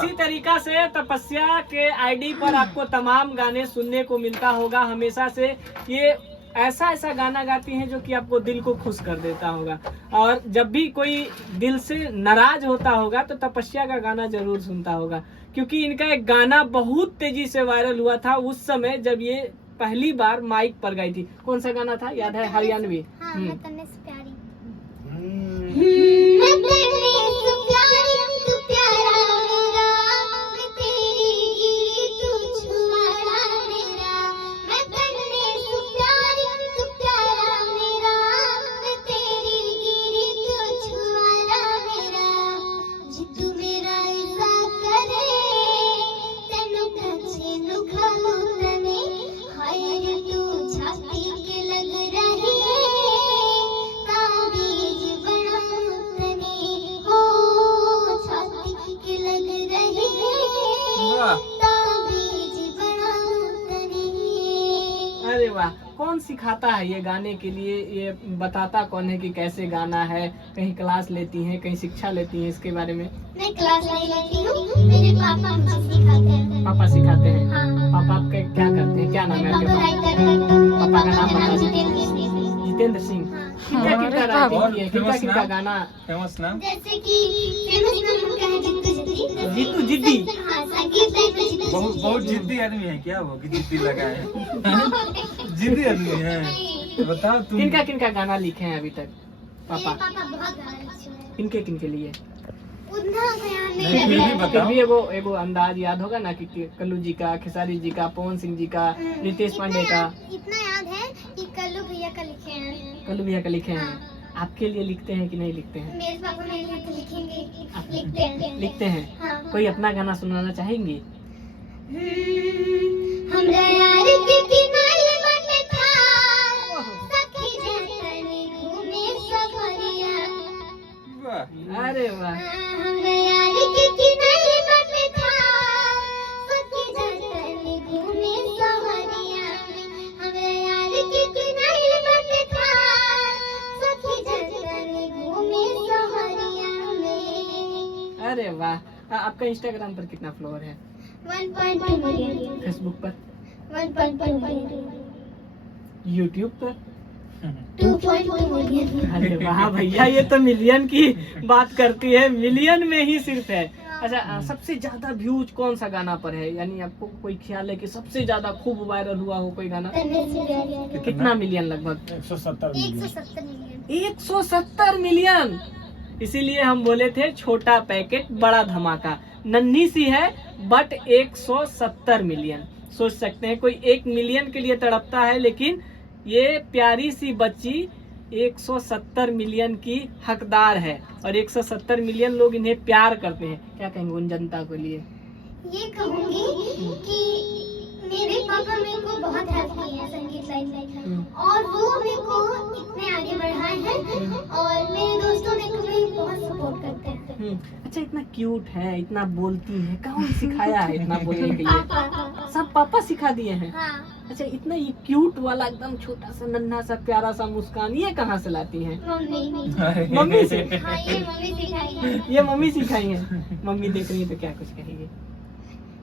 इसी तरीका से तपस्या के आईडी पर आपको तमाम गाने सुनने को मिलता होगा हमेशा से। ये ऐसा ऐसा गाना गाती हैं जो कि आपको दिल को खुश कर देता होगा। और जब भी कोई दिल से नाराज होता होगा तो तपस्या का गाना जरूर सुनता होगा, क्योंकि इनका एक गाना बहुत तेजी से वायरल हुआ था उस समय जब ये पहली बार माइक पर गाई थी। कौन सा गाना था याद है? हरियाणवी। अरे वाह, कौन सिखाता है ये गाने के लिए? ये बताता कौन है कि कैसे गाना है? कहीं क्लास लेती हैं, कहीं शिक्षा लेती हैं इसके बारे में? मैं क्लास नहीं लेती हूँ, मेरे पापा मुझे सिखाते हैं। पापा सिखाते हैं? हाँ। पापा आपके क्या करते हैं? क्या नाम है आपके पापा? पापा का नाम बता दीजिए। जितेंद्र सिंह। किनका किनका राइटिंग किए? किनका किनका गाना? फेमस नाम जैसे कि फेमस नाम उनका है जित्तू जिद्दी। जीतू जिद्दी। हाँ, संगीत है तो जित्तू बहुत जिद्दी। बहुत जिद्दी आदमी है क्या वो कि जिद्दी लगा है? जिद्दी आदमी है। तो बताओ तुम किनका किनका गाना लिखे हैं अभी तक मेरे पापा? पापा बहुत गाना लिखे हैं। किनके किनके लिए? उतना ध्यान नहीं, नहीं फिर भी है। बताओ। फिर भी एगो अंदाज याद होगा ना कि कल्लू जी का, खेसारी जी का, पवन सिंह जी का, रितेश पांडे का। इतना याद है कि कल्लू भैया का लिखे हैं। कल्लू भैया का लिखे हैं। आपके लिए लिखते हैं कि नहीं लिखते हैं? मेरे पापा मेरे लिए तो लिखेंगे, आप लिखते हैं। लिखते हैं। हाँ। कोई अपना गाना सुनाना चाहेंगी? हमरा यार के किनारे बटे था, सखी जतनी घूमे सफरिया। वाह। अरे वाह, हमरा यार के किनारे बटे था, सखी जतनी घूमे सफरिया। हमरा यार के किनारे बटे था, सखी जतनी घूमे सफरिया में। अरे वाह। आपका इंस्टाग्राम पर कितना फॉलोअर है? 1.2 मिलियन। फेसबुक पर? 1.2 मिलियन। यूट्यूब पर? 2.2 मिलियन। अरे वाह भैया, ये तो मिलियन की बात करती है, मिलियन में ही सिर्फ है। अच्छा, सबसे ज्यादा व्यूज कौन सा गाना पर है? यानी आपको कोई ख्याल है कि सबसे ज्यादा खूब वायरल हुआ हो कोई गाना? कितना मिलियन? लगभग 170 मिलियन। 170 मिलियन। 170 मिलियन। इसीलिए हम बोले थे छोटा पैकेट बड़ा धमाका। नन्ही सी है बट 170 मिलियन। सोच सकते हैं कोई 1 मिलियन के लिए तड़पता है, लेकिन ये प्यारी सी बच्ची 170 मिलियन की हकदार है और 170 मिलियन लोग इन्हें प्यार करते हैं। क्या कहेंगे उन जनता के लिए? ये कहूंगी कि मेरे पापा मेरे को बहुत हेल्प की है संगीत लाइन में, और वो मेरे को इतने आगे बढ़ाए हैं, और मेरे दोस्तों ने मुझे बहुत सपोर्ट करते हैं। अच्छा, इतना क्यूट है, इतना बोलती है, कौन सिखाया है इतना बोलने के लिए? पापा। सब पापा सिखा दिए हैं? हाँ, अच्छा, इतना ये क्यूट वाला एकदम छोटा सा नन्हा सा प्यारा सा मुस्कान ये कहाँ से लाती हैं? मम्मी। मम्मी से? हाँ, ये मम्मी सिखाई है। ये मम्मी सिखाई है। मम्मी देख रही है तो क्या कुछ कहेगी?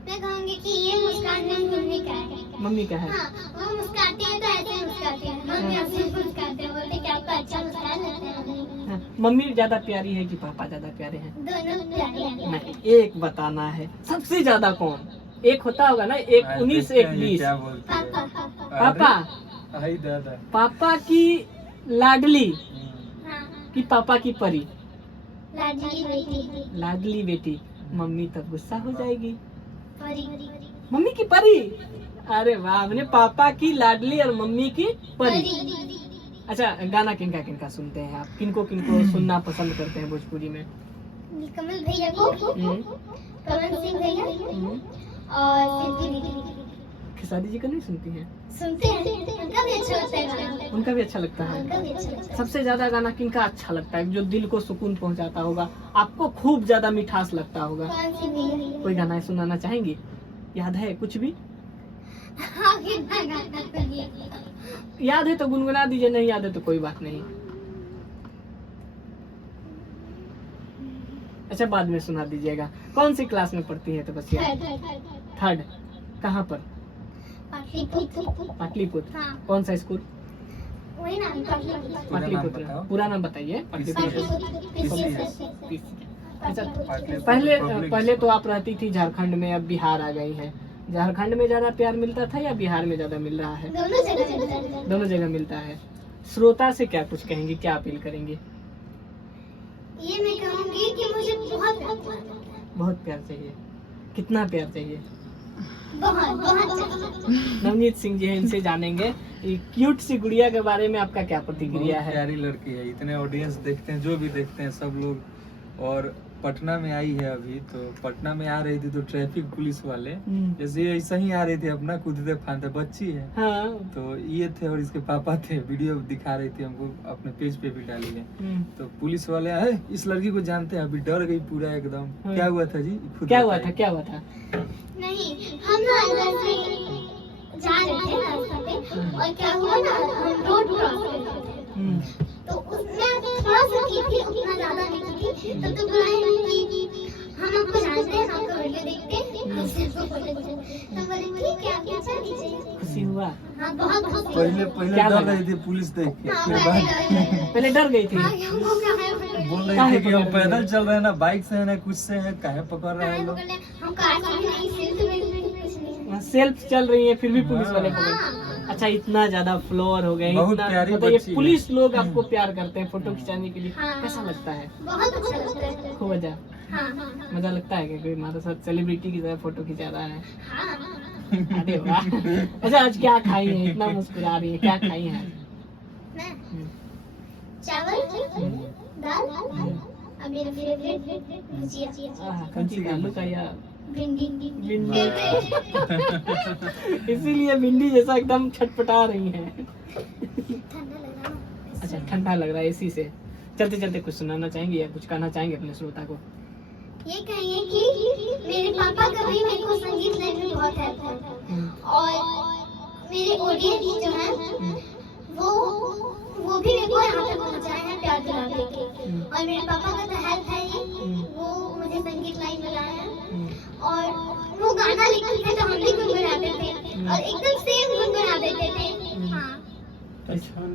मैं कहूंगी कि ये मुस्कान मेरी मम्मी का है। मम्मी का है? हाँ, वो मुस्कुराती है तो ऐसे मुस्कुराती है, हम ऐसे मुस्कुराते हैं, बोलते कि आपका अच्छा मुस्कान लगता है। हाँ, मम्मी ज्यादा प्यारी है कि पापा ज्यादा प्यारे हैं? दोनों प्यारे हैं। नहीं, एक बताना है सबसे ज्यादा कौन? एक होता होगा ना, एक 19 एक 20। क्या बोलती है? पापा। पापा? आई दादा। पापा की लाडली हाँ, कि पापा की परी? लाडली बेटी। लाडली बेटी। मम्मी तब गुस्सा हो जाएगी। परी। मम्मी की परी? अरे वाह, हमने पापा की लाडली और मम्मी की परी। अच्छा, गाना किनका किनका सुनते हैं आप? किनको किनको सुनना पसंद करते हैं भोजपुरी में? कमल भैया को, पवन सिंह भैया, और सिद्धि दीदी। खेसारी जी का नहीं सुनती हैं? सुनते हैं, उनका भी अच्छा लगता है गाना। उनका भी अच्छा लगता है। उनका भी अच्छा लगता है। सबसे ज्यादा गाना किनका अच्छा लगता है जो दिल को सुकून पहुंचाता होगा, आपको खूब ज्यादा मिठास लगता होगा? पवन सिंह भैया। कोई गाना सुनाना चाहेंगी? याद है कुछ भी? हाँ, कितना गाना सुनिए। याद है तो गुनगुना दीजिए, नहीं याद है तो कोई बात नहीं। अच्छा बाद में सुना दीजिएगा। कौन सी क्लास में पढ़ती है तपस्या? थर्ड। कहाँ पर? पाटलिपुत्र। हाँ। कौन सा स्कूल? वही नाम पाटलिपुत्र। पाटलिपुत्र। बताओ। पूरा नाम बताइए। पाटलिपुत्र। अच्छा पाटलिपुत्र पहले पब्लिक तो आप रहती थी झारखंड में, अब बिहार आ गई है। झारखंड में ज्यादा प्यार मिलता था या बिहार में ज्यादा मिल रहा है? दोनों जगह मिलता है। दोनों जगह मिलता है। श्रोता से क्या कुछ कहेंगे, क्या अपील करेंगे? ये मैं कहूँगी कि मुझे बहुत प्यार मिलता है। बहुत प्यार चाहिए। कितना प्यार चाहिए? बहुत बहुत नवनीत सिंह जी हैं, इनसे जानेंगे क्यूट सी गुड़िया के बारे में आपका क्या प्रतिक्रिया बहुत है? प्यारी लड़की है, इतने ऑडियंस देखते हैं, जो भी देखते हैं सब लोग। और पटना में आई है अभी, तो पटना में आ रही थी तो ट्रैफिक पुलिस वाले जैसे ये ऐसा ही आ रही थी, अपना कूदते फांदते, बच्ची है हाँ। तो ये थे और इसके पापा थे, वीडियो दिखा रही थी हमको, अपने पेज पे भी डाली है। तो पुलिस वाले आए, इस लड़की को जानते हैं? अभी डर गई पूरा एकदम। हाँ। क्या हुआ था जी? खुद क्या हुआ बताइए। था, क्या हुआ था? नहीं, हम ना इधर से जा रहे थे रास्ते पे और क्या हुआ ना, हम रोड क्रॉस कर रहे थे तो उसमें थोड़ा सा की थी, उतना ज्यादा नहीं थी। तब तो बुलाए कि हम आपको जानते हैं, आपका वीडियो देखते हैं, हमसे आपको फोटो खींचे। तो बोले ठीक है, आप अच्छा कीजिए। खुशी हुआ? हाँ बहुत खुशी। पहले क्या डर लगा? रही थी पुलिस देख के, हाँ, फिर पहले बाद डर गए थे। पहले डर गई थी। हाँ, हमको क्या है, बोल काहे रही थी कि हम पकड़ रहे पैदल हैं? चल रहे हैं ना, बाइक से है ना, कुछ से है, काहे पकड़ रहे हैं लोग। हम कार से भी नहीं, सेल्फी में भी कुछ नहीं। सेल्फ चल रही है फिर भी पुलिस वाले हाँ। पकड़। अच्छा इतना ज्यादा फ्लोर हो गए, बहुत इतना प्यारी मतलब ये बच्ची है। पुलिस लोग आपको प्यार करते हैं फोटो खिंचाने के लिए, हाँ। कैसा लगता है? बहुत अच्छा लगता है। खूब मजा हाँ हाँ मजा लगता है कि कोई हमारे साथ सेलिब्रिटी की तरह फोटो खिंचा रहा है? हाँ। अरे वाह। अच्छा आज क्या खाई है, इतना मुस्कुरा रही है, क्या खाई है? मैं हम्म, चावल, दाल और मेरा फेवरेट भुजिया, कौन सी आलू का या भिंडी। भिंडी? इसीलिए भिंडी जैसा एकदम छटपटा रही है। ठंडा लग रहा है। अच्छा ठंडा लग रहा है इसी से। चलते चलते कुछ सुनाना चाहेंगे या कुछ कहना चाहेंगे अपने श्रोता को? ये कहिए कि मेरे पापा का भी मेरे को संगीत लाइन में बहुत हेल्प है और मेरे ऑडियंस जो है वो भी मेरे को यहाँ तक पहुँचाए हैं प्यार दिलाने के। और मेरे पापा का तो हेल्प है ही, वो मुझे संगीत लाइन में लाए हैं और वो गाना लिखते थे तो हम भी गुनगुनाते थे और एकदम सेम गुनगुना देते थे। हाँ सॉन्ग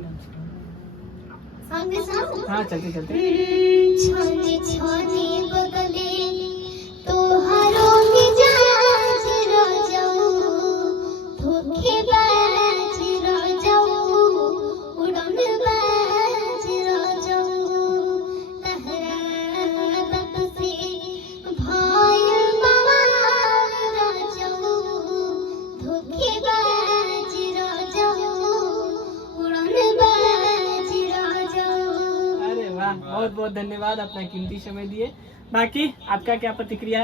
में सॉन्ग हाँ चलते चलते। छोने छोने बदले तोहारो मिजाज रोजऊ धोखेबाज रोजऊ उड़नबाज रोजऊ तहरा तक से भइल बवाल रोजऊ धोखेबाज रोजऊ उड़नबाज रोजऊ। अरे वाह, बहुत बहुत धन्यवाद अपना कीमती समय दिए। बाकी आपका क्या प्रतिक्रिया है?